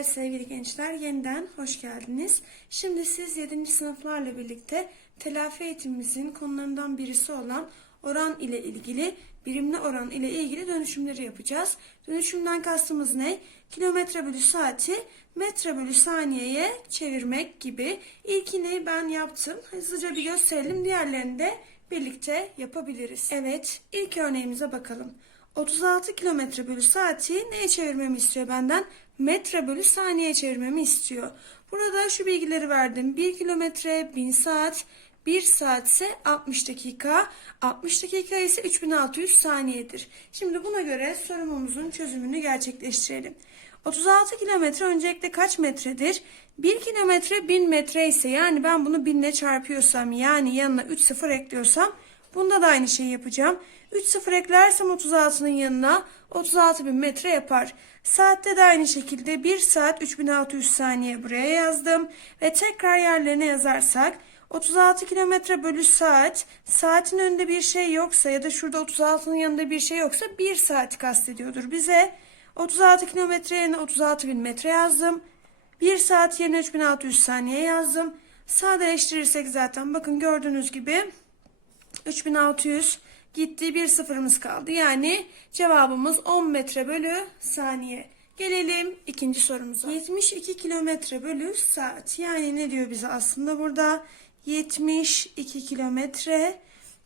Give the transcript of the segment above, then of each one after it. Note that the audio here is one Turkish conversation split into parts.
Evet sevgili gençler yeniden hoş geldiniz. Şimdi siz 7. sınıflarla birlikte telafi eğitimimizin konularından birisi olan oran ile ilgili birimli oran ile ilgili dönüşümleri yapacağız. Dönüşümden kastımız ne? Kilometre bölü saati metre bölü saniyeye çevirmek gibi. İlkini ben yaptım. Hızlıca bir gösterelim. Diğerlerini de birlikte yapabiliriz. Evet ilk örneğimize bakalım. 36 kilometre bölü saati neye çevirmemi istiyor benden? Metre bölü saniye çevirmemi istiyor. Burada şu bilgileri verdim. 1 kilometre 1000 saat, 1 saat ise 60 dakika, 60 dakika ise 3600 saniyedir. Şimdi buna göre sorumumuzun çözümünü gerçekleştirelim. 36 kilometre öncelikle kaç metredir? 1 kilometre 1000 metre ise yani ben bunu 1000 ile çarpıyorsam yani yanına 3 sıfır ekliyorsam bunda da aynı şeyi yapacağım. 3 sıfır eklersem 36'nın yanına 36 bin metre yapar. Saatte de aynı şekilde 1 saat 3600 saniye buraya yazdım. Ve tekrar yerlerine yazarsak 36 kilometre bölü saat saatin önünde bir şey yoksa ya da şurada 36'nın yanında bir şey yoksa 1 saati kastediyordur bize. 36 kilometre yerine 36 bin metre yazdım. 1 saat yerine 3600 saniye yazdım. Sadeleştirirsek zaten bakın gördüğünüz gibi 3600 gitti bir sıfırımız kaldı. Yani cevabımız 10 metre bölü saniye. Gelelim ikinci sorumuza. 72 kilometre bölü saat. Yani ne diyor bize aslında burada? 72 kilometre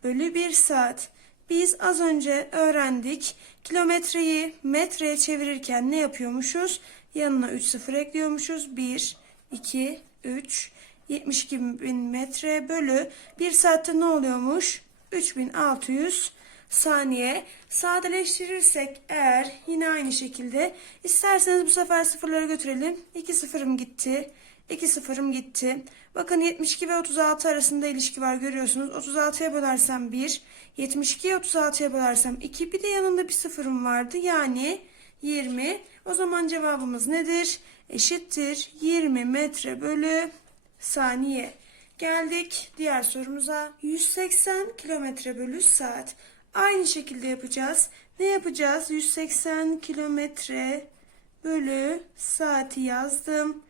bölü 1 saat. Biz az önce öğrendik. Kilometreyi metreye çevirirken ne yapıyormuşuz? Yanına 3 sıfır ekliyormuşuz. 1, 2, 3, 72 bin metre bölü 1 saatte ne oluyormuş? 3600 saniye. Sadeleştirirsek eğer yine aynı şekilde isterseniz bu sefer sıfırları götürelim. 2 sıfırım gitti. 2 sıfırım gitti. Bakın 72 ve 36 arasında ilişki var görüyorsunuz. 36'ya bölersem 1, 72'ye 36'ya bölersem 2 bir de yanında bir sıfırım vardı. Yani 20. O zaman cevabımız nedir? Eşittir 20 metre bölü saniye. Geldik diğer sorumuza. 180 kilometre bölü saat. Aynı şekilde yapacağız. Ne yapacağız? 180 kilometre bölü saati yazdım.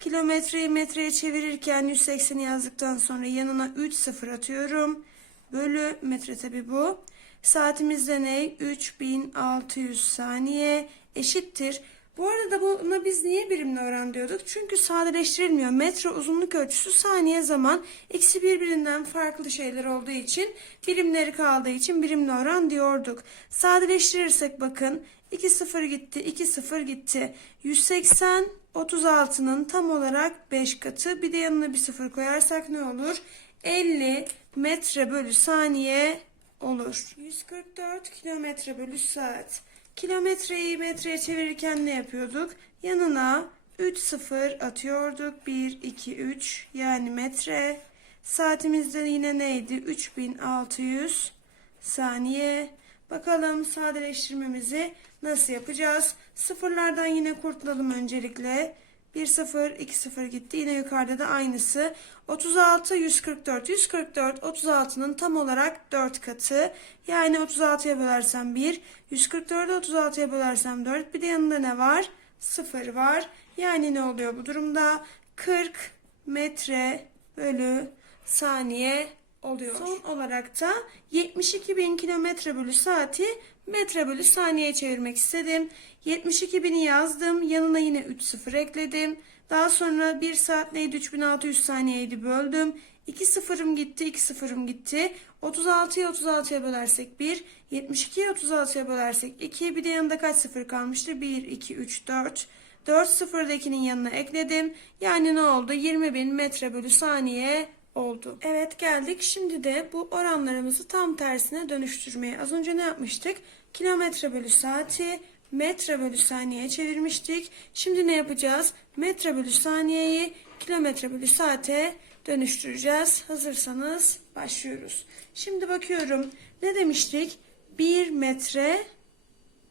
Kilometreyi metreye çevirirken 180'i yazdıktan sonra yanına 3 sıfır atıyorum. Bölü metre tabi bu. Saatimizde ne? 3600 saniye eşittir. Bu arada buna biz niye birimle oran diyorduk? Çünkü sadeleştirilmiyor. Metre uzunluk ölçüsü saniye zaman. İkisi birbirinden farklı şeyler olduğu için birimleri kaldığı için birimle oran diyorduk. Sadeleştirirsek bakın 2 0 gitti 2 0 gitti. 180 36'nın tam olarak 5 katı. Bir de yanına bir sıfır koyarsak ne olur? 50 metre bölü saniye olur. 144 kilometre bölü saat. Kilometreyi metreye çevirirken ne yapıyorduk? Yanına 3 sıfır atıyorduk. 1, 2, 3 yani metre. Saatimizde yine neydi? 3600 saniye. Bakalım sadeleştirmemizi nasıl yapacağız? Sıfırlardan yine kurtulalım öncelikle. 1 0 2 0 gitti. Yine yukarıda da aynısı. 36 144 144 36'nın tam olarak 4 katı. Yani 36'ya bölersem 1, 144'ü 36'ya bölersem 4. Bir de yanında ne var? 0 var. Yani ne oluyor bu durumda? 40 metre bölü saniye oluyor. Son olarak da 72 bin kilometre bölü saati metre bölü saniye çevirmek istedim. 72 bini yazdım. Yanına yine 3 sıfır ekledim. Daha sonra 1 saat neydi? 3600 saniyeydi böldüm. 2 sıfırım gitti, 2 sıfırım gitti. 36'ya 36'ya bölersek 1, 72'ye 36'ya bölersek 2, bir de yanında kaç sıfır kalmıştı? 1, 2, 3, 4. 4 sıfırı 2'nin yanına ekledim. Yani ne oldu? 20 bin metre bölü saniye oldu. Evet geldik. Şimdi de bu oranlarımızı tam tersine dönüştürmeye. Az önce ne yapmıştık? Kilometre bölü saati metre bölü saniye çevirmiştik. Şimdi ne yapacağız? Metre bölü saniyeyi kilometre bölü saate dönüştüreceğiz. Hazırsanız başlıyoruz. Şimdi bakıyorum. Ne demiştik? 1 metre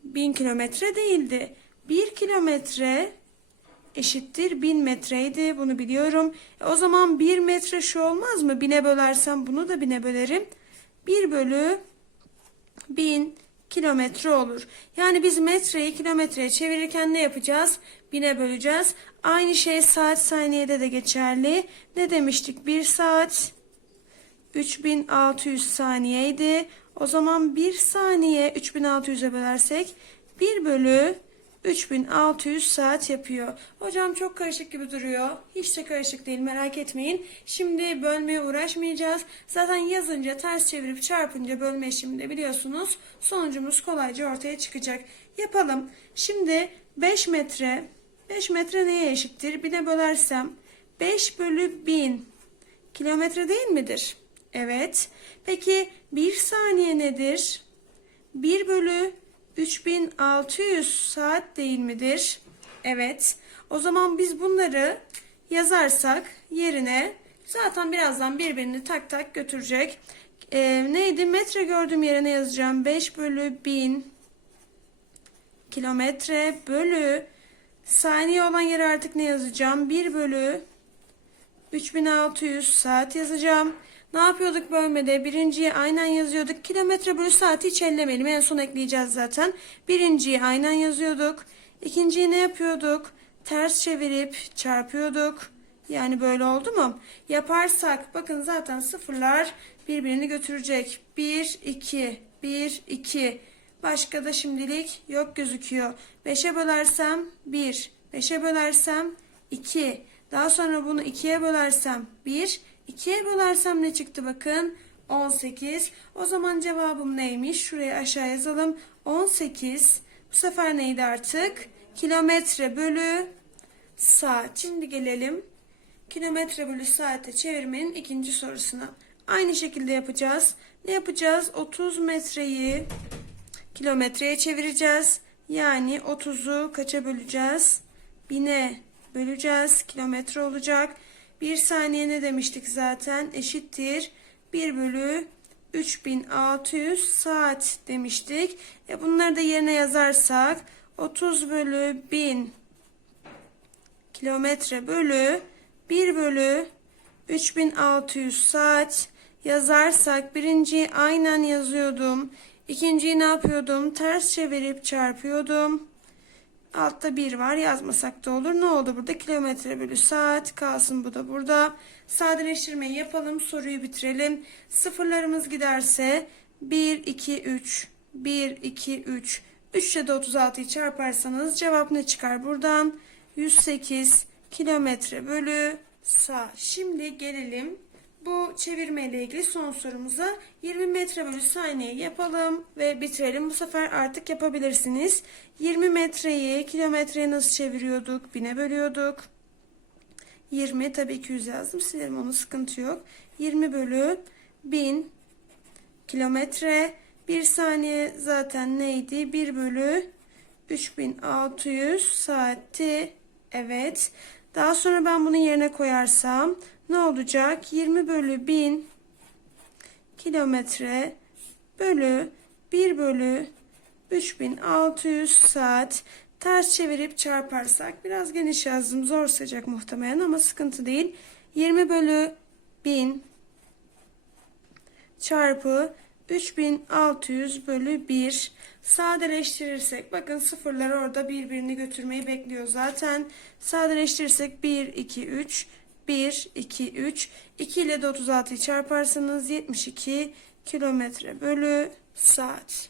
1000 kilometre değildi. 1 kilometre eşittir 1000 metreydi. Bunu biliyorum. E o zaman 1 metre şu olmaz mı? 1000'e bölersem bunu da 1000'e bölerim. 1 bölü 1000 kilometre olur. Yani biz metreyi kilometreye çevirirken ne yapacağız? Bine böleceğiz. Aynı şey saat saniyede de geçerli. Ne demiştik? 1 saat 3600 saniyeydi. O zaman 1 saniye 3600'e bölersek 1 bölü 3600 saat yapıyor. Hocam çok karışık gibi duruyor. Hiç de karışık değil merak etmeyin. Şimdi bölmeye uğraşmayacağız. Zaten yazınca ters çevirip çarpınca bölme işleminde biliyorsunuz. Sonucumuz kolayca ortaya çıkacak. Yapalım. Şimdi 5 metre 5 metre neye eşittir? 1000'e bölersem 5 bölü 1000 kilometre değil midir? Evet. Peki 1 saniye nedir? 1 bölü 3600 saat değil midir? Evet. O zaman biz bunları yazarsak yerine zaten birazdan birbirini tak tak götürecek. Ee, neydi? Metre gördüğüm yerine yazacağım. 5 bölü 1000 kilometre bölü saniye olan yere artık ne yazacağım? 1 bölü 3600 saat yazacağım. Ne yapıyorduk bölmede? Birinciyi aynen yazıyorduk. Kilometre bölü saati hiç ellemeyelim. En son ekleyeceğiz zaten. Birinciyi aynen yazıyorduk. İkinciyi ne yapıyorduk? Ters çevirip çarpıyorduk. Yani böyle oldu mu? Yaparsak bakın zaten sıfırlar birbirini götürecek. 1, 2, 1, 2. Başka da şimdilik yok gözüküyor. 5'e bölersem 1, 5'e bölersem 2. Daha sonra bunu 2'ye bölersem 1, 2'ye bölersem ne çıktı bakın? 18. O zaman cevabım neymiş? Şuraya aşağı yazalım. 18. Bu sefer neydi artık? Kilometre bölü saat. Şimdi gelelim kilometre bölü saate çevirmenin ikinci sorusuna. Aynı şekilde yapacağız. Ne yapacağız? 30 metreyi kilometreye çevireceğiz. Yani 30'u kaça böleceğiz? 1000'e böleceğiz. Kilometre olacak. 1 saniye ne demiştik zaten? Eşittir. 1 bölü 3600 saat demiştik. E bunları da yerine yazarsak 30 bölü 1000 kilometre bölü 1 bölü 3600 saat yazarsak birinciyi aynen yazıyordum. İkinciyi ne yapıyordum? Ters çevirip çarpıyordum. Altta 1 var yazmasak da olur. Ne oldu burada? Kilometre bölü saat kalsın bu da burada. Sadeleştirmeyi yapalım. Soruyu bitirelim. Sıfırlarımız giderse 1, 2, 3, 1, 2, 3. 3 ile de 36'yı çarparsanız cevap ne çıkar buradan? 108 kilometre bölü saat. Şimdi gelelim bu çevirme ile ilgili son sorumuza 20 metre bölü saniye yapalım ve bitirelim. Bu sefer artık yapabilirsiniz. 20 metreyi kilometreye nasıl çeviriyorduk? Bine bölüyorduk. 20 tabii 200 yazdım. Silerim onu sıkıntı yok. 20 bölü 1000 kilometre. 1 saniye zaten neydi? 1 bölü 3600 saatti. Evet. Daha sonra ben bunu yerine koyarsam ne olacak? 20 bölü 1000 kilometre bölü 1 bölü 3600 saat. Ters çevirip çarparsak biraz geniş yazdım. Zor sayacak muhtemelen ama sıkıntı değil. 20 bölü 1000 çarpı 3600 bölü 1 sadeleştirirsek bakın sıfırlar orada birbirini götürmeyi bekliyor zaten. Sadeleştirirsek 1 2 3 1 2 3 2 ile de 36'yı çarparsanız 72 kilometre bölü saat